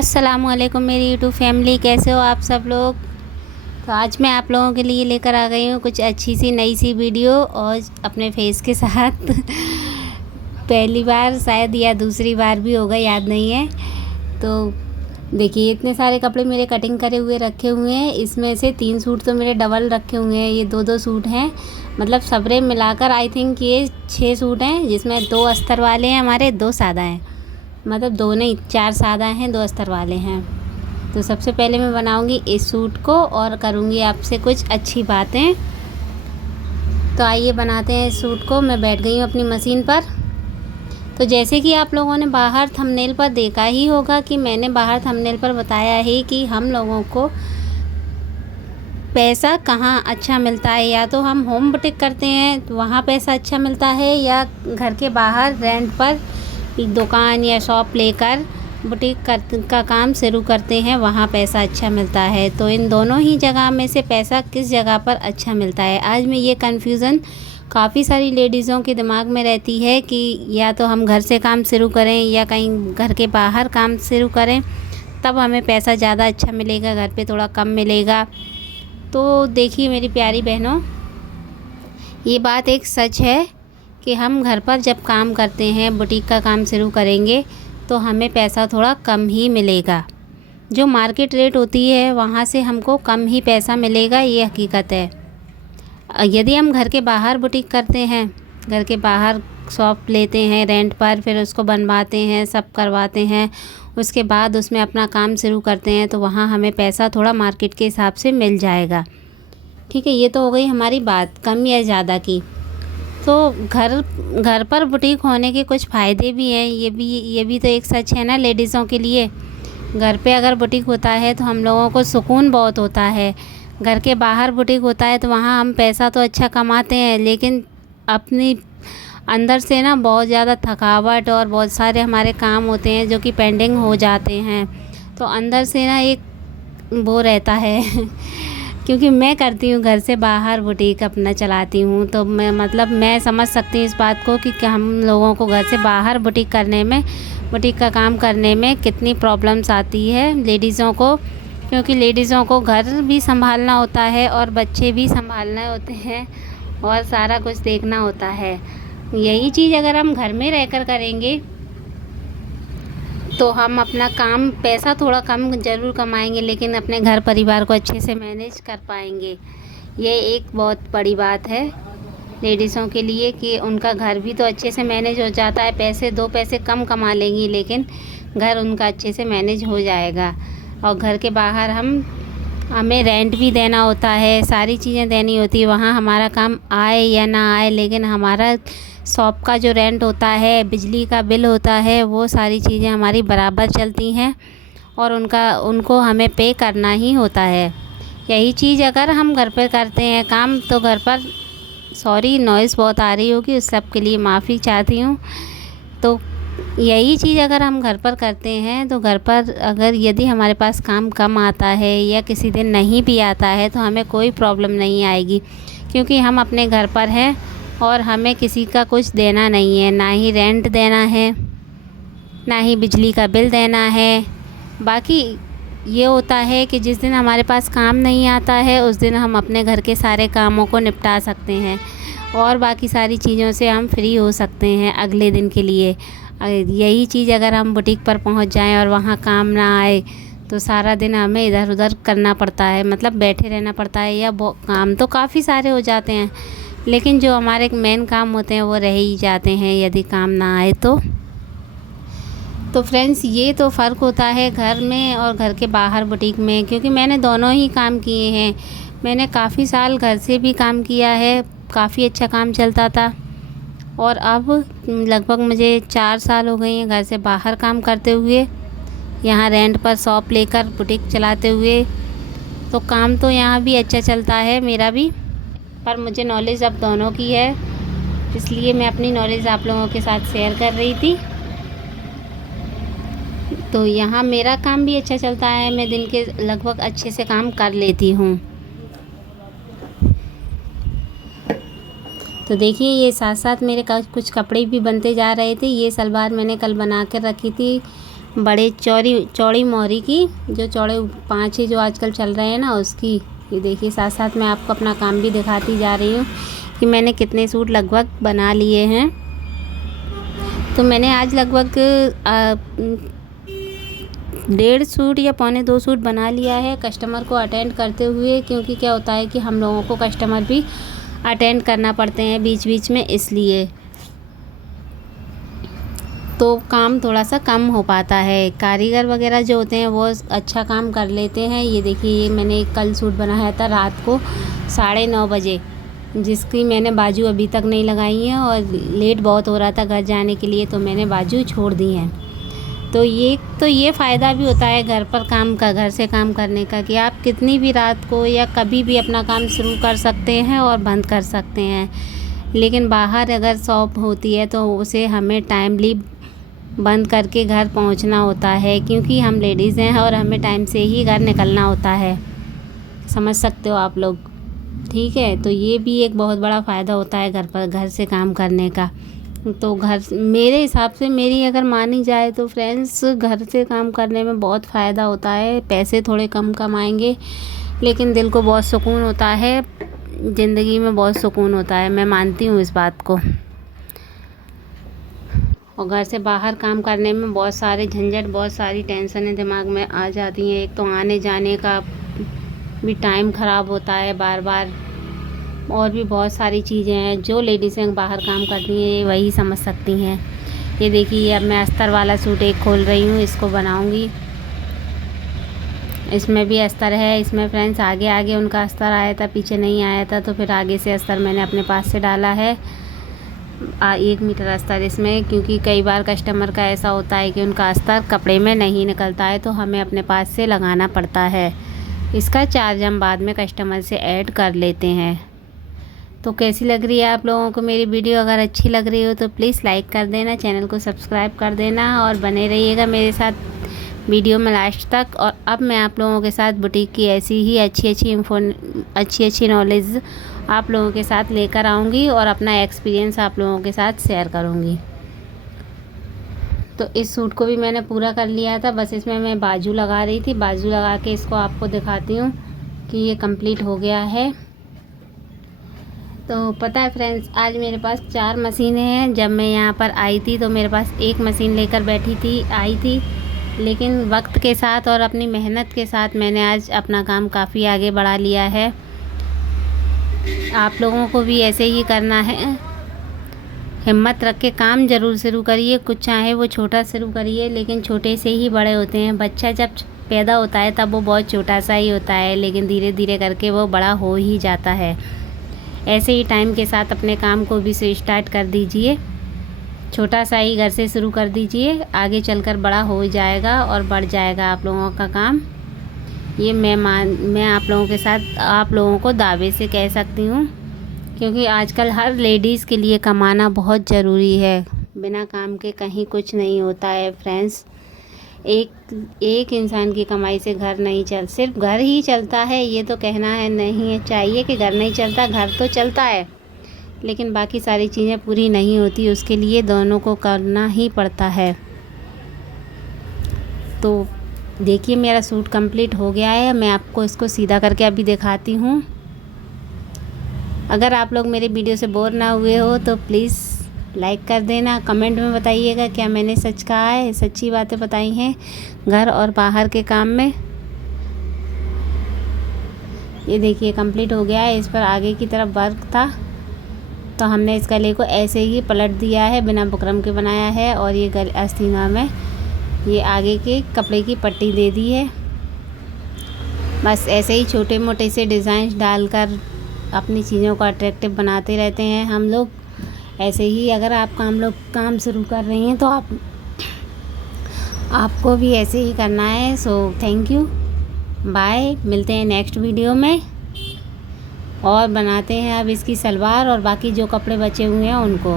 अस्सलामुअलैकुम मेरी YouTube family, कैसे हो आप सब लोग। तो आज मैं आप लोगों के लिए लेकर आ गई हूँ कुछ अच्छी सी नई सी वीडियो और अपने फेस के साथ पहली बार शायद या दूसरी बार भी होगा, याद नहीं है। तो देखिए, इतने सारे कपड़े मेरे कटिंग करे हुए रखे हुए हैं। इसमें से 3 सूट तो मेरे डबल रखे हुए हैं, ये 2-2 सूट हैं। मतलब सबरे मिलाकर आई थिंक ये 6 सूट हैं, जिसमें 2 अस्तर वाले हैं हमारे, 2 सादा हैं। मतलब 2 नहीं 4 सादा हैं, 2 अस्तर वाले हैं। तो सबसे पहले मैं बनाऊंगी इस सूट को और करूंगी आपसे कुछ अच्छी बातें। तो आइए बनाते हैं इस सूट को। मैं बैठ गई हूँ अपनी मशीन पर। तो जैसे कि आप लोगों ने बाहर थंबनेल पर देखा ही होगा कि मैंने बाहर थंबनेल पर बताया है कि हम लोगों को पैसा कहाँ अच्छा मिलता है। या तो हम होम बुटीक करते हैं तो वहाँ पैसा अच्छा मिलता है, या घर के बाहर रेंट पर दुकान या शॉप लेकर बुटीक का काम शुरू करते हैं, वहाँ पैसा अच्छा मिलता है। तो इन दोनों ही जगह में से पैसा किस जगह पर अच्छा मिलता है, आज मैं ये कन्फ्यूज़न काफ़ी सारी लेडीज़ों के दिमाग में रहती है कि या तो हम घर से काम शुरू करें या कहीं घर के बाहर काम शुरू करें, तब हमें पैसा ज़्यादा अच्छा मिलेगा, घर पे थोड़ा कम मिलेगा। तो देखिए मेरी प्यारी बहनों, ये बात एक सच है कि हम घर पर जब काम करते हैं, बुटीक का काम शुरू करेंगे, तो हमें पैसा थोड़ा कम ही मिलेगा। जो मार्केट रेट होती है वहाँ से हमको कम ही पैसा मिलेगा, ये हकीकत है। यदि हम घर के बाहर बुटीक करते हैं, घर के बाहर शॉप लेते हैं रेंट पर, फिर उसको बनवाते हैं, सब करवाते हैं, उसके बाद उसमें अपना काम शुरू करते हैं, तो वहाँ हमें पैसा थोड़ा मार्केट के हिसाब से मिल जाएगा। ठीक है, ये तो हो गई हमारी बात कम या ज़्यादा की। तो घर पर बुटीक होने के कुछ फ़ायदे भी हैं, ये भी तो एक सच है ना लेडीज़ों के लिए। घर पे अगर बुटीक होता है तो हम लोगों को सुकून बहुत होता है। घर के बाहर बुटीक होता है तो वहाँ हम पैसा तो अच्छा कमाते हैं, लेकिन अपनी अंदर से ना बहुत ज़्यादा थकावट और बहुत सारे हमारे काम होते हैं जो कि पेंडिंग हो जाते हैं। तो अंदर से ना एक वो रहता है क्योंकि मैं करती हूँ घर से बाहर बुटीक अपना चलाती हूँ, तो मैं समझ सकती हूँ इस बात को कि हम लोगों को घर से बाहर बुटीक करने में, बुटीक का काम करने में कितनी प्रॉब्लम्स आती है लेडीज़ों को। क्योंकि लेडीज़ों को घर भी संभालना होता है और बच्चे भी संभालने होते हैं और सारा कुछ देखना होता है। यही चीज़ अगर हम घर में रहकर करेंगे तो हम अपना काम पैसा थोड़ा कम ज़रूर कमाएंगे, लेकिन अपने घर परिवार को अच्छे से मैनेज कर पाएंगे। ये एक बहुत बड़ी बात है लेडीज़ों के लिए कि उनका घर भी तो अच्छे से मैनेज हो जाता है। पैसे 2 पैसे कम कमा लेंगी, लेकिन घर उनका अच्छे से मैनेज हो जाएगा। और घर के बाहर हमें रेंट भी देना होता है, सारी चीज़ें देनी होती है। वहाँ हमारा काम आए या ना आए, लेकिन हमारा शॉप का जो रेंट होता है, बिजली का बिल होता है, वो सारी चीज़ें हमारी बराबर चलती हैं और उनको हमें पे करना ही होता है। यही चीज़ अगर हम घर पर करते हैं काम, तो घर पर सॉरी नॉइज़ बहुत आ रही होगी, उस सब के लिए माफ़ी चाहती हूँ। तो यही चीज़ अगर हम घर पर करते हैं तो घर पर अगर यदि हमारे पास काम कम आता है या किसी दिन नहीं भी आता है, तो हमें कोई प्रॉब्लम नहीं आएगी, क्योंकि हम अपने घर पर हैं और हमें किसी का कुछ देना नहीं है, ना ही रेंट देना है, ना ही बिजली का बिल देना है। बाकी ये होता है कि जिस दिन हमारे पास काम नहीं आता है, उस दिन हम अपने घर के सारे कामों को निपटा सकते हैं और बाकी सारी चीज़ों से हम फ्री हो सकते हैं अगले दिन के लिए। यही चीज़ अगर हम बुटीक पर पहुंच जाएं और वहाँ काम ना आए, तो सारा दिन हमें इधर उधर करना पड़ता है, मतलब बैठे रहना पड़ता है। या काम तो काफ़ी सारे हो जाते हैं, लेकिन जो हमारे मेन काम होते हैं वो रह ही जाते हैं यदि काम ना आए तो फ्रेंड्स, ये तो फ़र्क होता है घर में और घर के बाहर बुटीक में। क्योंकि मैंने दोनों ही काम किए हैं। मैंने काफ़ी साल घर से भी काम किया है, काफ़ी अच्छा काम चलता था, और अब लगभग मुझे 4 साल हो गए हैं घर से बाहर काम करते हुए, यहाँ रेंट पर शॉप लेकर बुटीक चलाते हुए। तो काम तो यहाँ भी अच्छा चलता है मेरा भी, पर मुझे नॉलेज अब दोनों की है, इसलिए मैं अपनी नॉलेज आप लोगों के साथ शेयर कर रही थी। तो यहाँ मेरा काम भी अच्छा चलता है, मैं दिन के लगभग अच्छे से काम कर लेती हूँ। तो देखिए, ये साथ साथ मेरे कुछ कपड़े भी बनते जा रहे थे। ये सलवार मैंने कल बना कर रखी थी बड़े चौड़ी मोहरी की, जो चौड़े 5 ही जो आजकल चल रहे हैं ना, उसकी। ये देखिए, साथ साथ मैं आपको अपना काम भी दिखाती जा रही हूँ कि मैंने कितने सूट लगभग बना लिए हैं। तो मैंने आज लगभग 1.5 सूट या 1.25 सूट बना लिया है कस्टमर को अटेंड करते हुए, क्योंकि क्या होता है कि हम लोगों को कस्टमर भी अटेंड करना पड़ते हैं बीच बीच में, इसलिए तो काम थोड़ा सा कम हो पाता है। कारीगर वगैरह जो होते हैं वो अच्छा काम कर लेते हैं। ये देखिए, मैंने कल सूट बनाया था रात को 9:30 बजे, जिसकी मैंने बाजू अभी तक नहीं लगाई है और लेट बहुत हो रहा था घर जाने के लिए, तो मैंने बाजू छोड़ दी हैं। तो ये फ़ायदा भी होता है घर पर काम का, घर से काम करने का, कि आप कितनी भी रात को या कभी भी अपना काम शुरू कर सकते हैं और बंद कर सकते हैं। लेकिन बाहर अगर शॉप होती है तो उसे हमें टाइमली बंद करके घर पहुंचना होता है, क्योंकि हम लेडीज़ हैं और हमें टाइम से ही घर निकलना होता है। समझ सकते हो आप लोग, ठीक है। तो ये भी एक बहुत बड़ा फ़ायदा होता है घर से काम करने का। तो मेरे हिसाब से, मेरी अगर मानी जाए तो फ्रेंड्स, घर से काम करने में बहुत फ़ायदा होता है। पैसे थोड़े कम कमाएंगे, लेकिन दिल को बहुत सुकून होता है, ज़िंदगी में बहुत सुकून होता है। मैं मानती हूँ इस बात को। और घर से बाहर काम करने में बहुत सारे झंझट, बहुत सारी टेंशनें दिमाग में आ जाती हैं। एक तो आने जाने का भी टाइम ख़राब होता है बार बार, और भी बहुत सारी चीज़ें हैं जो लेडीज़ें बाहर काम करती हैं वही समझ सकती हैं। ये देखिए, अब मैं अस्तर वाला सूट एक खोल रही हूँ, इसको बनाऊँगी। इसमें भी अस्तर है। इसमें फ्रेंड्स आगे आगे उनका अस्तर आया था, पीछे नहीं आया था, तो फिर आगे से अस्तर मैंने अपने पास से डाला है। 1 मीटर अस्तर इसमें, क्योंकि कई बार कस्टमर का ऐसा होता है कि उनका अस्तर कपड़े में नहीं निकलता है, तो हमें अपने पास से लगाना पड़ता है। इसका चार्ज हम बाद में कस्टमर से ऐड कर लेते हैं। तो कैसी लग रही है आप लोगों को मेरी वीडियो? अगर अच्छी लग रही हो तो प्लीज़ लाइक कर देना, चैनल को सब्सक्राइब कर देना और बने रहिएगा मेरे साथ वीडियो में लास्ट तक। और अब मैं आप लोगों के साथ बुटीक की ऐसी ही अच्छी नॉलेज आप लोगों के साथ लेकर आऊँगी और अपना एक्सपीरियंस आप लोगों के साथ शेयर करूँगी। तो इस सूट को भी मैंने पूरा कर लिया था, बस इसमें मैं बाजू लगा रही थी। बाजू लगा के इसको आपको दिखाती हूँ कि ये कंप्लीट हो गया है। तो पता है फ्रेंड्स, आज मेरे पास 4 मशीनें हैं। जब मैं यहाँ पर आई थी तो मेरे पास 1 मशीन लेकर आई थी, लेकिन वक्त के साथ और अपनी मेहनत के साथ मैंने आज अपना काम काफ़ी आगे बढ़ा लिया है। आप लोगों को भी ऐसे ही करना है, हिम्मत रख के काम ज़रूर शुरू करिए। कुछ चाहे वो छोटा शुरू करिए, लेकिन छोटे से ही बड़े होते हैं। बच्चा जब पैदा होता है तब वो बहुत छोटा सा ही होता है, लेकिन धीरे धीरे करके वो बड़ा हो ही जाता है। ऐसे ही टाइम के साथ अपने काम को भी स्टार्ट कर दीजिए, छोटा सा ही घर से शुरू कर दीजिए, आगे चलकर बड़ा हो जाएगा और बढ़ जाएगा आप लोगों का काम। ये मैं आप लोगों के साथ, आप लोगों को दावे से कह सकती हूँ, क्योंकि आजकल हर लेडीज़ के लिए कमाना बहुत ज़रूरी है। बिना काम के कहीं कुछ नहीं होता है फ्रेंड्स। एक इंसान की कमाई से घर नहीं सिर्फ घर ही चलता है, ये तो कहना है नहीं है चाहिए कि घर नहीं चलता। घर तो चलता है, लेकिन बाकी सारी चीज़ें पूरी नहीं होती, उसके लिए दोनों को करना ही पड़ता है। तो देखिए, मेरा सूट कंप्लीट हो गया है। मैं आपको इसको सीधा करके अभी दिखाती हूँ। अगर आप लोग मेरे वीडियो से बोर ना हुए हो तो प्लीज़ लाइक कर देना, कमेंट में बताइएगा क्या मैंने सच कहा है, सच्ची बातें बताई हैं घर और बाहर के काम में। ये देखिए कंप्लीट हो गया है। इस पर आगे की तरफ वर्क था, तो हमने इस गले को ऐसे ही पलट दिया है, बिना बुकरम के बनाया है। और ये गले आस्तीना में ये आगे के कपड़े की पट्टी दे दी है। बस ऐसे ही छोटे मोटे से डिज़ाइन डालकर अपनी चीज़ों को अट्रैक्टिव बनाते रहते हैं हम लोग। ऐसे ही अगर आप काम शुरू कर रही हैं तो आपको भी ऐसे ही करना है। सो थैंक यू, बाय, मिलते हैं नेक्स्ट वीडियो में और बनाते हैं अब इसकी सलवार और बाकी जो कपड़े बचे हुए हैं उनको।